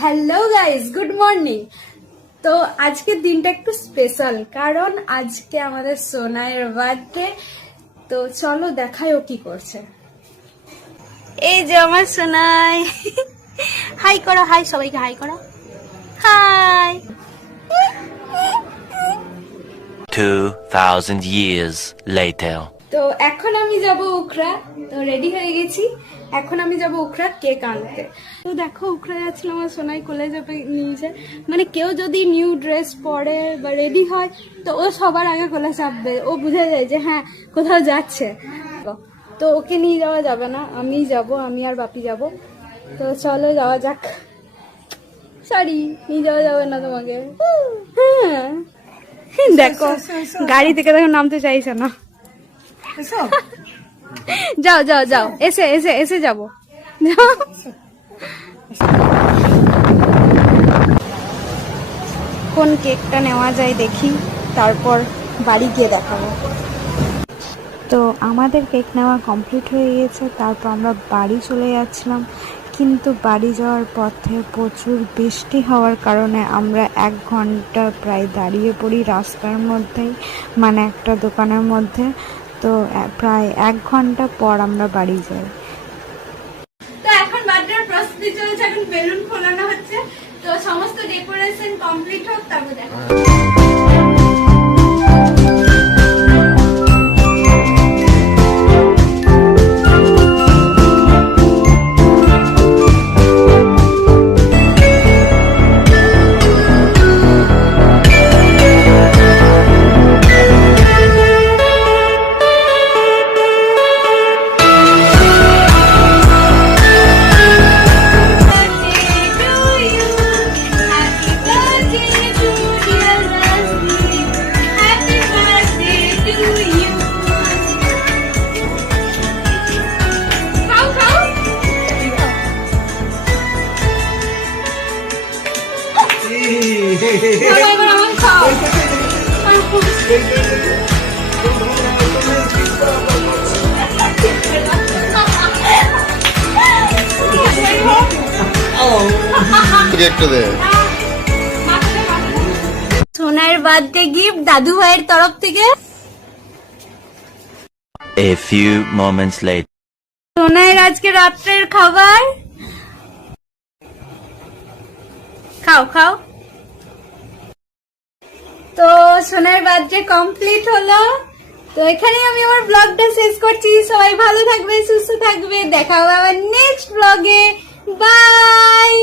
Hello guys, good morning. তো আজকের দিনটা একটু স্পেশাল, কারণ আজকে আমাদের সোনাইয়ের বার্থডে। তো চলো দেখাই ও কি করছে। এই যে আমার সোনাই, হাই করো, হাই সবাইকে হাই করো, হাই। 2000 years later. তো এখন আমি যাব উখরা, তো রেডি হয়ে গেছি। এখন আমি যাব উখরা কেক আনতে। তো দেখো উখরা যাচ্ছিল আমার সোনাই কোলে যাবে নিয়ে যায়। মানে কেউ যদি নিউ ড্রেস পরে বা রেডি হয় তো ও সবার আগে কোলে চাপবে, ও বুঝে যায় যে হ্যাঁ কোথাও যাচ্ছে। তো ওকে নিয়ে যাওয়া যাবে না, আমি যাব, আমি আর বাপি যাব। তো চলো যাওয়া যাক। সরি, নিয়ে যাওয়া যাবে না তোমাকে। হ্যাঁ দেখো গাড়ি থেকে দেখো নামতে চাইছে না। যাও যাও যাও, এসে এসে এসে যাবো। কোন কেকটা নেওয়া যায় দেখি, তারপর বাড়ি গিয়ে দেখাবো। তো আমাদের কেক নেওয়া কমপ্লিট হয়ে গিয়েছে, তারপর আমরা বাড়ি চলে যাচ্ছিলাম। কিন্তু বাড়ি যাওয়ার পথে প্রচুর বৃষ্টি হওয়ার কারণে আমরা 1 ঘন্টা প্রায় দাঁড়িয়ে পড়ি রাস্তার মধ্যেই, মানে একটা দোকানের মধ্যে। তো প্রায় 1 ঘন্টা পর আমরা বাড়ি যাই। তো এখন বার্থডের প্রস্তুতি চলছে, এখন বেলুন ফোলানো হচ্ছে। তো সমস্ত ডেকোরেশন কমপ্লিট হোক তারপর দেখা। সোনার বার্থডে গিফট দাদু ভাইয়ের তরফ থেকে। A few moments later. সোনাইয়ের আজকে রাত্রের খাবার। খাও খাও। তো সোনার বার্থডে কমপ্লিট হলো। তো এখানেই আমি আমার ব্লগটা শেষ করছি। সবাই ভালো থাকবে, সুস্থ থাকবে, দেখা হবে আবার নেক্সট ব্লগে। বাই।